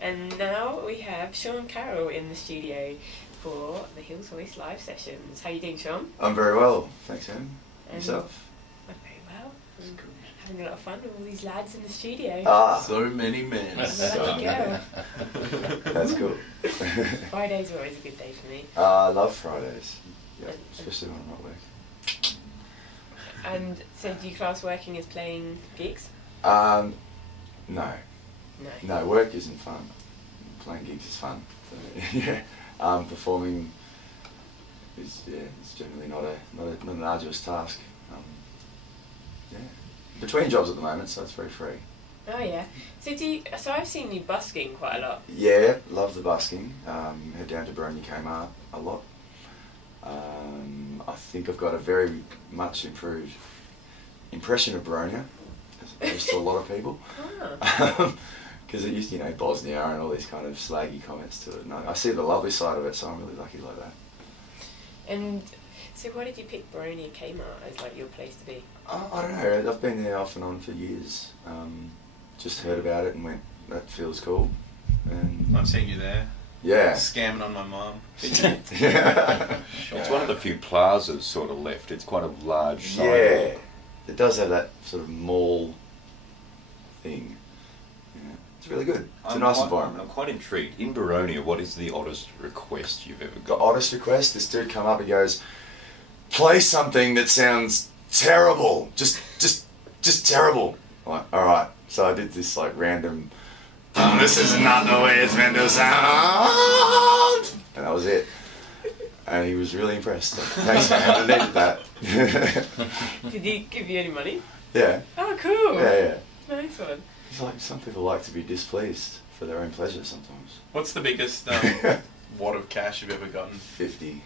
And now we have Sean Carroll in the studio for the Hills Hoist live sessions. How you doing, Sean? I'm very well, thanks, Em. Yourself? I'm very well. Having a lot of fun with all these lads in the studio. Ah, so many men. That's cool. Friday's are always a good day for me. I love Fridays, yeah, especially when I'm at work. And so do you class working as playing gigs? No. No. No, work isn't fun. Playing gigs is fun. So, yeah. Performing is it's generally not an arduous task. Yeah. Between jobs at the moment, so it's very free. Oh yeah. So I've seen you busking quite a lot. Yeah, love the busking. Head down to Boronia Kmart a lot. I think I've got a very much improved impression of Boronia, as opposed to a lot of people. Because it used to, Bosnia and all these kind of slaggy comments to it. And I see the lovely side of it, so I'm really lucky like that. And so why did you pick Boronia Kmart as like your place to be? I don't know, I've been there off and on for years. Just heard about it and went, that feels cool. And I've seen you there. Yeah. Scamming on my mum. Yeah. It's one of the few plazas sort of left. It's quite a large site. Yeah. It does have that sort of mall thing. Yeah. It's really good. It's a nice environment. I'm quite intrigued. In Boronia, what is the oddest request you've ever The got? oddest request, this dude come up and goes, play something that sounds terrible. Just terrible. I'm like, alright. So I did this like random, this is not the way it's meant to sound. And that was it. And he was really impressed. Thanks, man. I needed that. Did he give you any money? Yeah. Oh, cool. Yeah. Nice one. It's like some people like to be displeased for their own pleasure sometimes. What's the biggest wad of cash you've ever gotten? 50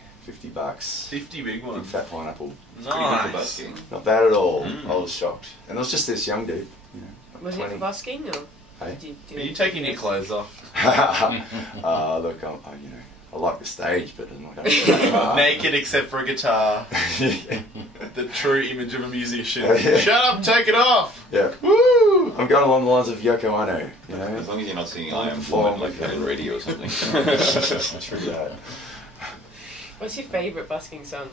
bucks. 50 big Big ones. fat pineapple. Nice. Not bad at all. I was shocked. And it was just this young dude. Like Was 20. it for busking or? Hey? Did Are you taking your clothes off? Look, I like the stage, but I'm not going to go that far. Naked except for a guitar. Yeah. The true image of a musician. Yeah. Shut up, take it off! Yeah. Woo! I'm going along the lines of Yoko Ono, you know? As long as you're not singing I Am Perform Woman like on radio or something. True that. What's your favourite busking song?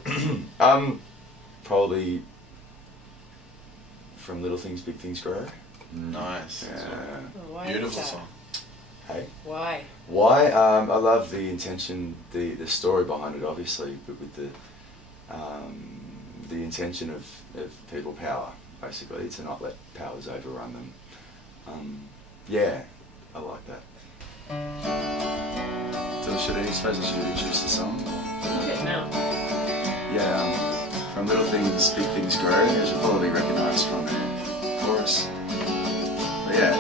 Probably From Little Things Big Things Grow. Nice. Yeah. Oh, why Beautiful is that? song. Hey? Why? Why? I love the intention, the story behind it, obviously, but with the intention of people power, basically, to not let powers overrun them. Yeah, I like that. So I suppose I should introduce the song? Yeah, now. Yeah, From Little Things Big Things Grow, as you'll probably recognise from the chorus. But yeah,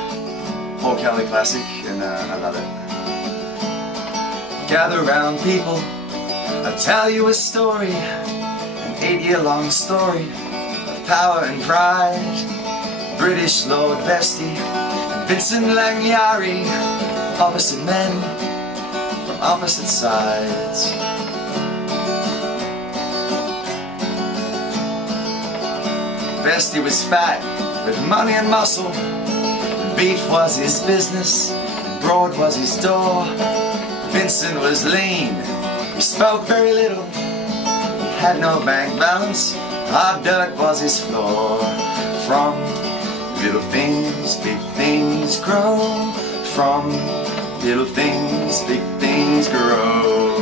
Paul Kelly classic, and I love it. Gather round, people, I'll tell you a story, an 8-year-long story of power and pride. British Lord Vestey and Vincent Langyari, opposite men from opposite sides. Vestey was fat with money and muscle, beef was his business, and broad was his door. Vincent was lean, he spoke very little, he had no bank balance, hard dirt was his floor. From little things, big things grow. From little things, big things grow.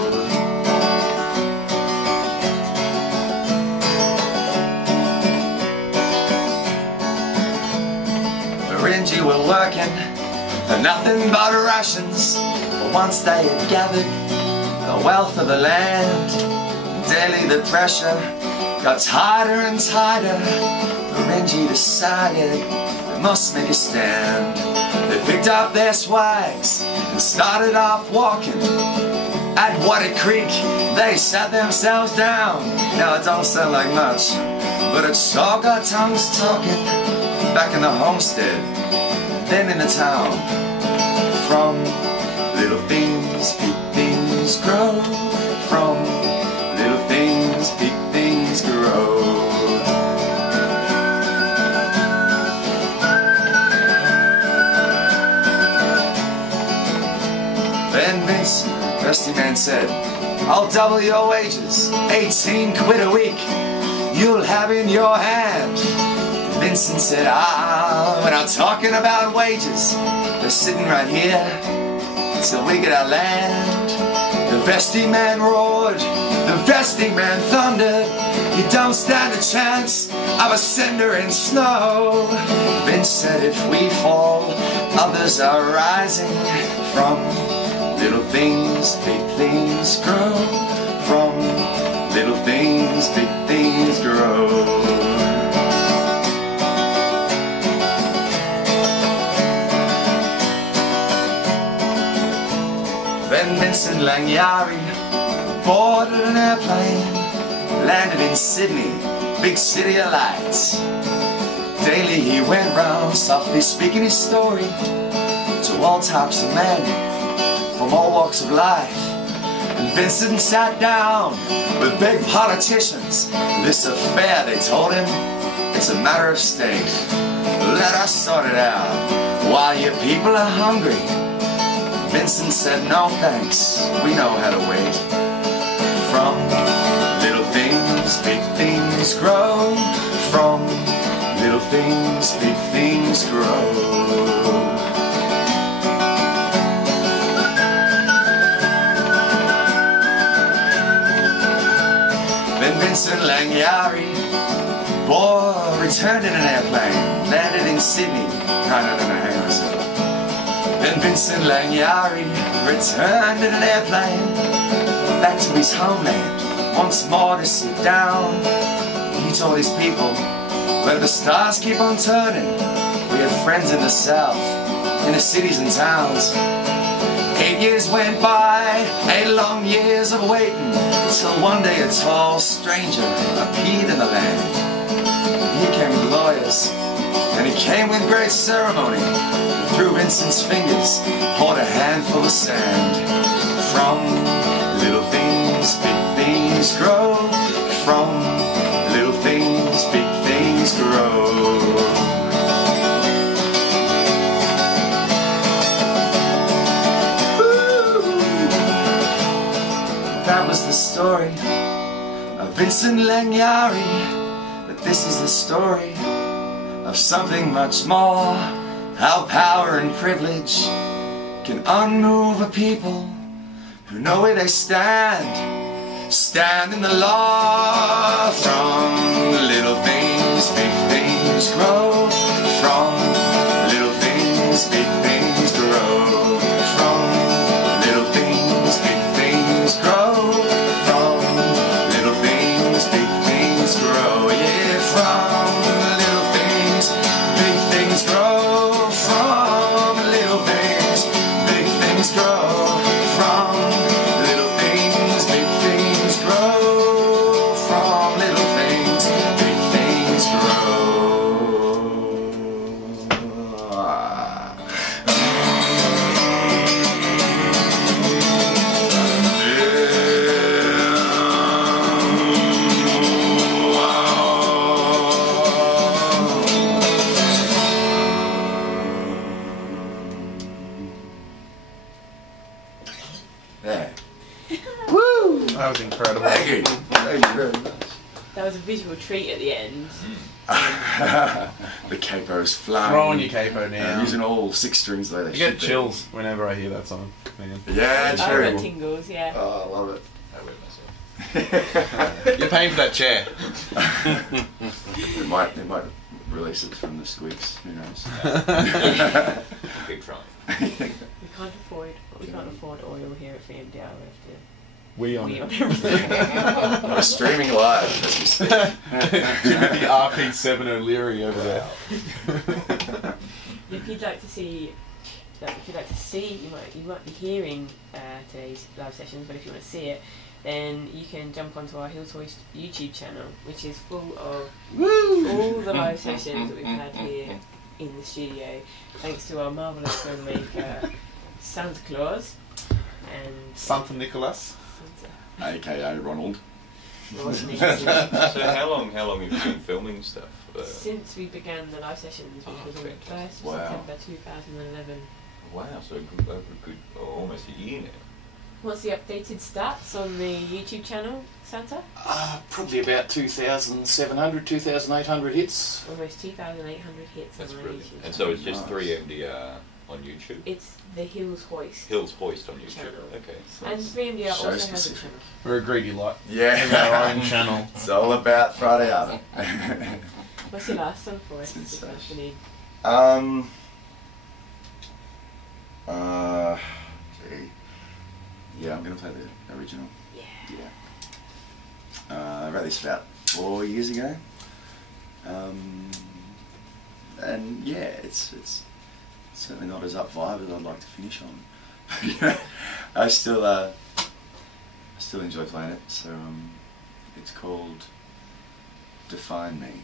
The Ringy were working for nothing but rations. For once they had gathered the wealth of the land. Daily the pressure got tighter and tighter. The Ringy decided they must make a stand. They picked up their swags and started off walking. At Water Creek they sat themselves down. Now it don't sound like much, but it sure got tongues talking. Back in the homestead, then in the town. From little things, big things grow. From little things, big things grow. points. Vesty man said, I'll double your wages, 18 quid a week, you'll have in your hand. Vincent said, we're not talking about wages, they're sitting right here till we get our land. The Vesty man roared, the Vesty man thundered, you don't stand a chance of a cinder in snow. Vince said, if we fall, others are rising. From little things, big things grow. From little things, big things grow. Then Vincent Langyari boarded an airplane, landed in Sydney, big city of lights. Daily he went round, softly speaking his story to all types of men from all walks of life. And Vincent sat down with big politicians. This affair, they told him, it's a matter of state. Let us sort it out while your people are hungry. Vincent said, no thanks, we know how to wait. From little things, big things grow. From little things, big things grow. Then Vincent Langyari, boy, returned in an airplane, landed in Sydney. No, hang on a second. Then Vincent Langyari returned in an airplane back to his homeland, once more to sit down. He told his people, where the stars keep on turning, we have friends in the south, in the cities and towns. 8 years went by, 8 long years of waiting, till one day a tall stranger appeared in the land. He came with lawyers, and he came with great ceremony. Through Vincent's fingers poured a handful of sand. From little things, big things grow. From little things, big things grow. That was the story of Vincent Langyari, but this is the story of something much more. How power and privilege can unmove a people who know where they stand. Stand in the law. From little things, big things grow. From little things, big things grow. From little things, big things grow. From little things, big things grow. Yeah, from little things, big things grow. From little things, big things grow. From little things, big things grow. From little things, big things grow. There. Woo! That was incredible. Thank you. Thank you very much. That was a visual treat at the end. The capo's flying. Throwing your capo now. Using all 6 strings there. I get chills whenever I hear that song. Man. Yeah, it's I very got tingles, yeah. Oh, I love it. I wear myself. You're paying for that chair. They might release it from the squeaks. Who knows? Big try. We can't afford oil here at VMDR. We have to. We on We on it. everything. We're streaming live as we speak. Timothy RP7 O'Leary over there. If you'd like to see, you might be hearing today's live sessions, but if you want to see it, then you can jump onto our Hills Hoist YouTube channel, which is full of all the live sessions that we've had here in the studio, thanks to our marvellous filmmaker Santa Claus and Santa Nicholas. AKA Ronald. Rodney. So how long have you been filming stuff? Since we began the live sessions, which was on the 1st of Wow. September 2011. Wow, so over a good almost a year now. What's the updated stats on the YouTube channel, Santa? Probably about 2,700, 2,800 hits. Almost 2,800 hits That's on my brilliant. YouTube And channel. so it's just 3 MDR on YouTube? It's the Hills Hoist. Hills Hoist on YouTube. Channel. Okay. And 3MDR Show also has a specific. channel. We're a greedy lot. Yeah. We have our own channel. It's all about Friday Albert. What's your last song for us It's this insane. afternoon? Gee. Yeah, I'm gonna play the original. Yeah. Yeah. I wrote this about 4 years ago. And yeah, it's certainly not as up vibe as I'd like to finish on. I still enjoy playing it. So it's called Define Me.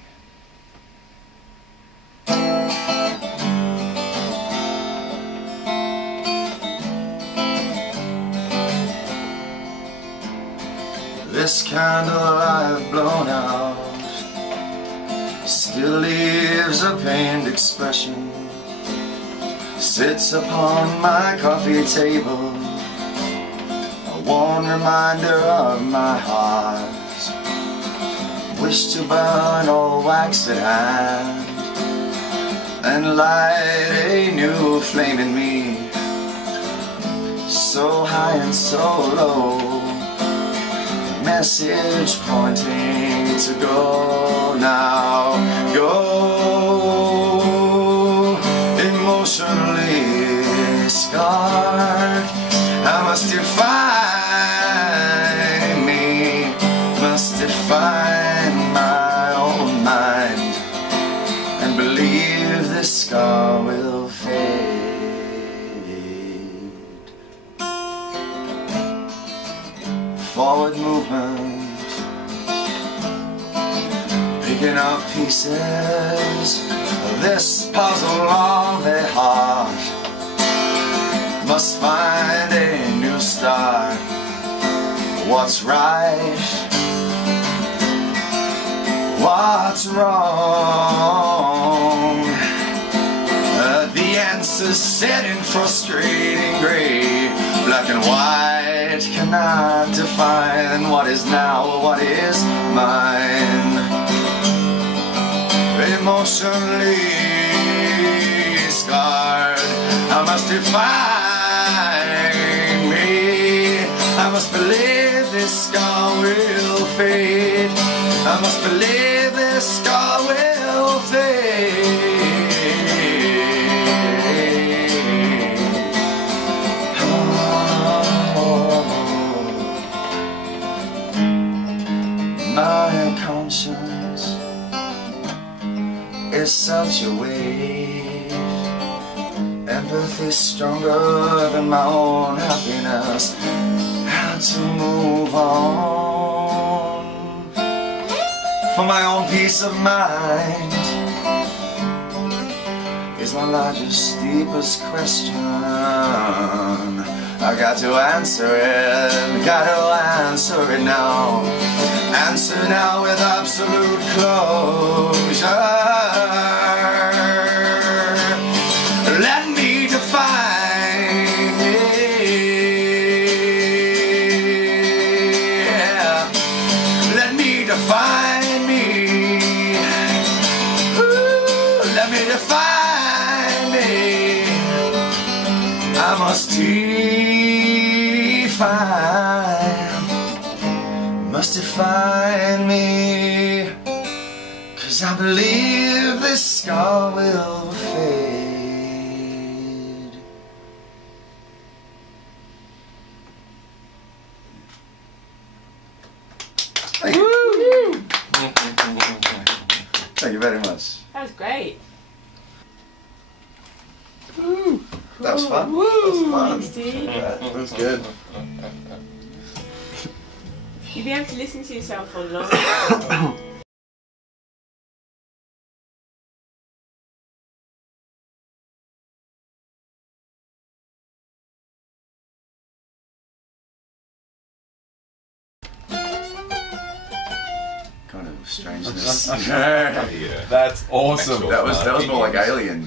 This candle I've blown out still leaves a pained expression. Sits upon my coffee table, a worn reminder of my heart. Wish to burn all wax at hand and light a new flame in me, so high and so low. Message pointing to go now, go. Emotionally scarred, I must define me, must define my own mind, and believe this scar will fade. Forward movement, picking up pieces of this puzzle of the heart. Must find a new start. What's right? What's wrong? The answers set in frustrating grey. Black and white cannot define what is now or what is mine. Emotionally scarred, I must define me. I must believe this scar will fade. I must believe this scar will fade. My conscience is such a weight. Empathy stronger than my own happiness. How to move on for my own peace of mind is my largest, deepest question. I got to answer it, got to answer it now. Answer now with absolute closure. Let me define it. Let me define me. Ooh, let me define me. I must define me, 'cause I believe this scar will fade. Thank you. Thank you very much. That was great. That was fun. That was fun. Thanks, Steve. That was good. You'll be able to listen to yourself online. Kind of strangeness. Yeah. That's awesome. That was more like Alien.